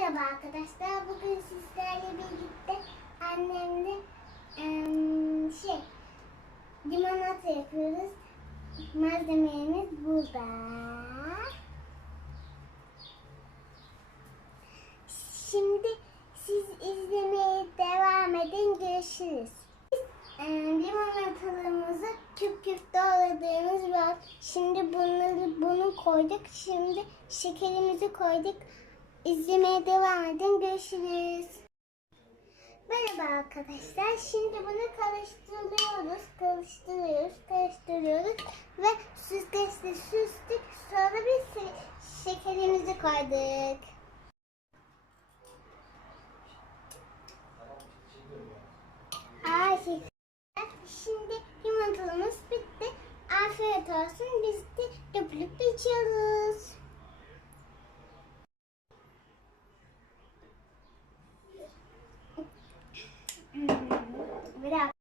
Merhaba arkadaşlar. Bugün sizlerle birlikte annemle em, şey limonata yapıyoruz. Malzemelerimiz burada. Şimdi siz izlemeye devam edin. Görüşürüz. Biz, limonatalarımızı küp küp doğradığımız var. Şimdi bunları bunu koyduk. Şimdi şekerimizi koyduk. İzlemeye devam edin. Görüşürüz. Merhaba arkadaşlar. Şimdi bunu karıştırıyoruz. Karıştırıyoruz. Karıştırıyoruz. Ve süzgeçle süzdük. Sonra bir şekerimizi koyduk. Şeker. Şimdi limonatımız bitti. Afiyet olsun. Biz ഇവിടെ